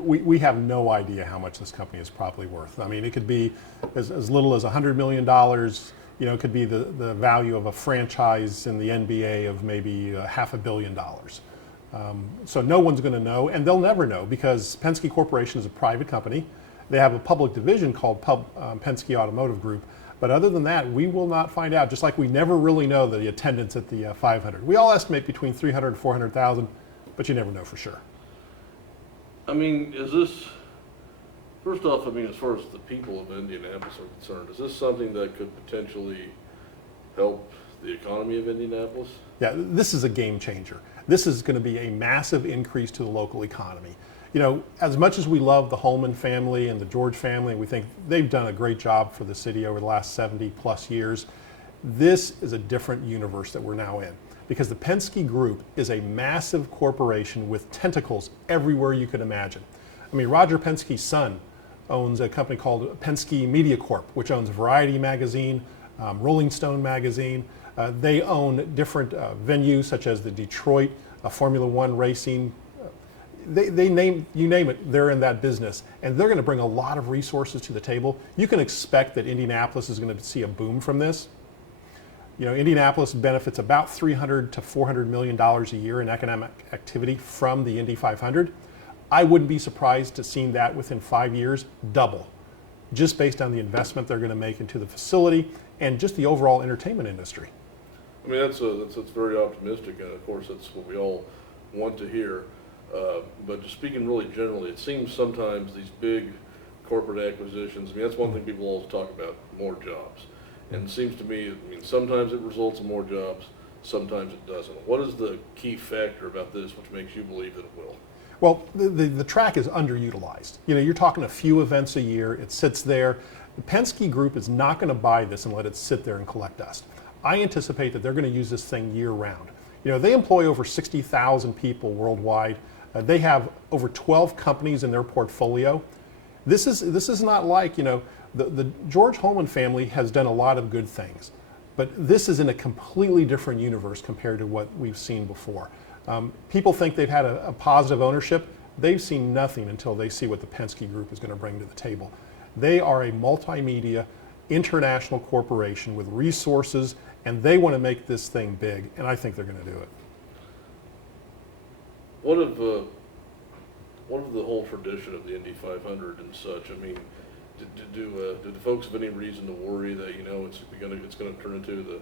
we have no idea how much this company is probably worth. I mean, it could be as little as $100 million. It could be the value of a franchise in the NBA of maybe $500 million. So no one's going to know, and they'll never know because Penske Corporation is a private company. They have a public division called Penske Automotive Group. But other than that, we will not find out, just like we never really know the attendance at the 500. We all estimate between 300 and 400,000, but you never know for sure. I mean, is this, first off, I mean, as far as the people of Indianapolis are concerned, is this something that could potentially help the economy of Indianapolis? Yeah, this is a game changer. This is going to be a massive increase to the local economy. As much as we love the Holman family and the George family, we think they've done a great job for the city over the last 70 plus years. This is a different universe that we're now in because the Penske Group is a massive corporation with tentacles everywhere you could imagine. I mean, Roger Penske's son owns a company called Penske Media Corp, which owns Variety Magazine, Rolling Stone Magazine. They own different venues such as the Detroit Formula One racing. They name, you name it, they're in that business. And they're going to bring a lot of resources to the table. You can expect that Indianapolis is going to see a boom from this. Indianapolis benefits about $300 to $400 million a year in economic activity from the Indy 500. I wouldn't be surprised to see that within 5 years double, just based on the investment they're going to make into the facility and just the overall entertainment industry. I mean, that's very optimistic, and of course that's what we all want to hear. But just speaking really generally, it seems sometimes these big corporate acquisitions, I mean, that's one thing people always talk about, more jobs. And it seems to me, I mean, sometimes it results in more jobs, sometimes it doesn't. What is the key factor about this which makes you believe that it will? Well, the track is underutilized. You're talking a few events a year, it sits there. The Penske Group is not going to buy this and let it sit there and collect dust. I anticipate that they're going to use this thing year round. They employ over 60,000 people worldwide. They have over 12 companies in their portfolio. This is not like, the George Holman family has done a lot of good things, but this is in a completely different universe compared to what we've seen before. People think they've had a positive ownership. They've seen nothing until they see what the Penske Group is going to bring to the table. They are a multimedia international corporation with resources, and they want to make this thing big, and I think they're going to do it. What of the whole tradition of the Indy 500 and such? I mean, do the folks have any reason to worry that it's going to turn into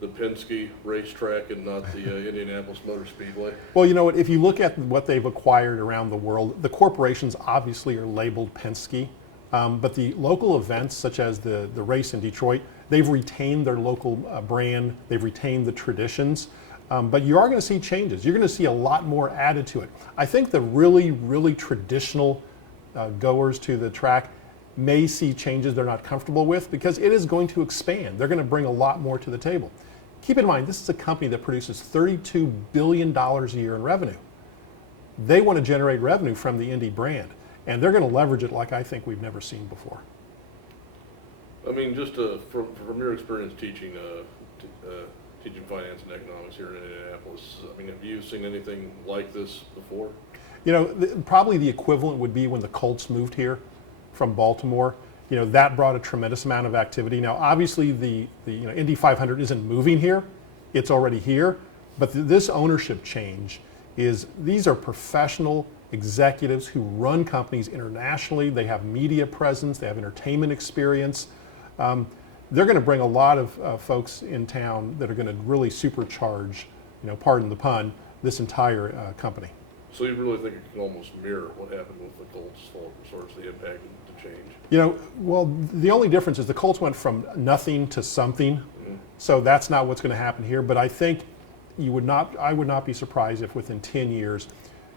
the Penske racetrack and not the Indianapolis Motor Speedway? Well, you know what? If you look at what they've acquired around the world, the corporations obviously are labeled Penske, but the local events, such as the race in Detroit, they've retained their local brand. They've retained the traditions. But you are going to see changes. You're going to see a lot more added to it. I think the really, really traditional goers to the track may see changes they're not comfortable with because it is going to expand. They're going to bring a lot more to the table. Keep in mind, this is a company that produces $32 billion a year in revenue. They want to generate revenue from the Indy brand, and they're going to leverage it like I think we've never seen before. I mean, just from your experience teaching finance and economics here in Indianapolis, I mean, have you seen anything like this before? Probably the equivalent would be when the Colts moved here from Baltimore. That brought a tremendous amount of activity. Now, obviously, the Indy 500 isn't moving here; it's already here. But this ownership change these are professional executives who run companies internationally. They have media presence. They have entertainment experience. They're going to bring a lot of folks in town that are going to really supercharge, pardon the pun, this entire company. So you really think it can almost mirror what happened with the Colts as far as the impact and the change? Well, the only difference is the Colts went from nothing to something, so that's not what's going to happen here. But I think I would not be surprised if within 10 years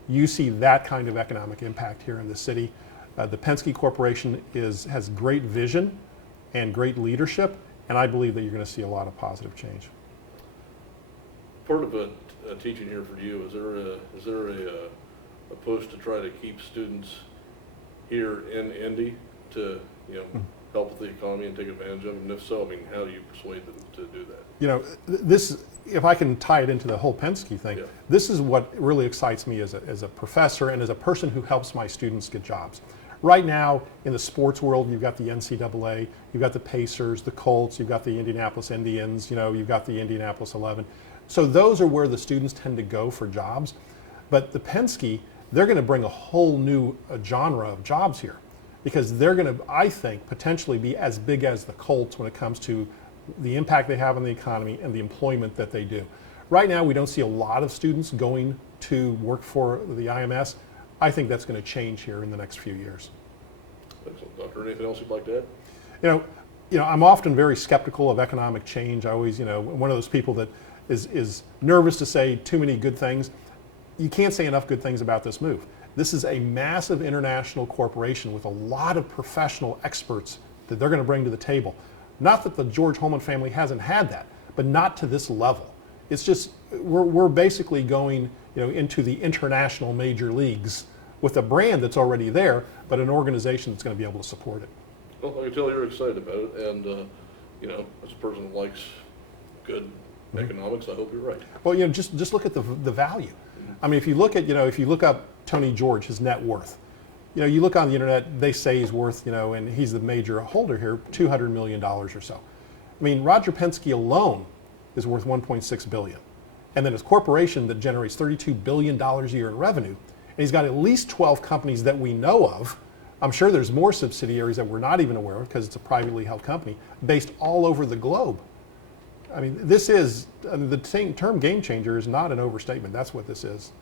you see that kind of economic impact here in the city. The Penske Corporation has great vision and great leadership, and I believe that you're going to see a lot of positive change. Part of teaching here for you, is there a push to try to keep students here in Indy to help with the economy and take advantage of it? And if so, I mean, how do you persuade them to do that? You know, this, if I can tie it into the whole Penske thing, Yeah. this is what really excites me as a professor and as a person who helps my students get jobs. Right now, in the sports world, you've got the NCAA, you've got the Pacers, the Colts, you've got the Indianapolis Indians, you know, you've got the Indianapolis 11. So those are where the students tend to go for jobs. But the Penske, they're going to bring a whole new genre of jobs here, because they're going to, I think, potentially be as big as the Colts when it comes to the impact they have on the economy and the employment that they do. Right now, we don't see a lot of students going to work for the IMS. I think that's going to change here in the next few years. Excellent. Doctor, anything else you'd like to add? You know, I'm often very skeptical of economic change. I always, you know, one of those people that is nervous to say too many good things. You can't say enough good things about this move. This is a massive international corporation with a lot of professional experts that they're going to bring to the table. Not that the George Holman family hasn't had that, but not to this level. It's just, we're basically going, you know, into the international major leagues with a brand that's already there, but an organization that's going to be able to support it. Well, I can tell you're excited about it, and you know, as a person who likes good economics, I hope you're right. Well, you know, just look at the value. I mean, if you look at, you know, if you look up Tony George, his net worth, you know, you look on the internet, they say he's worth, you know, and he's the major holder here, $200 million or so. I mean, Roger Penske alone is worth $1.6 billion. And then his corporation that generates $32 billion a year in revenue, and he's got at least 12 companies that we know of. I'm sure there's more subsidiaries that we're not even aware of because it's a privately held company based all over the globe. I mean, this is, I mean, the term game changer is not an overstatement. That's what this is.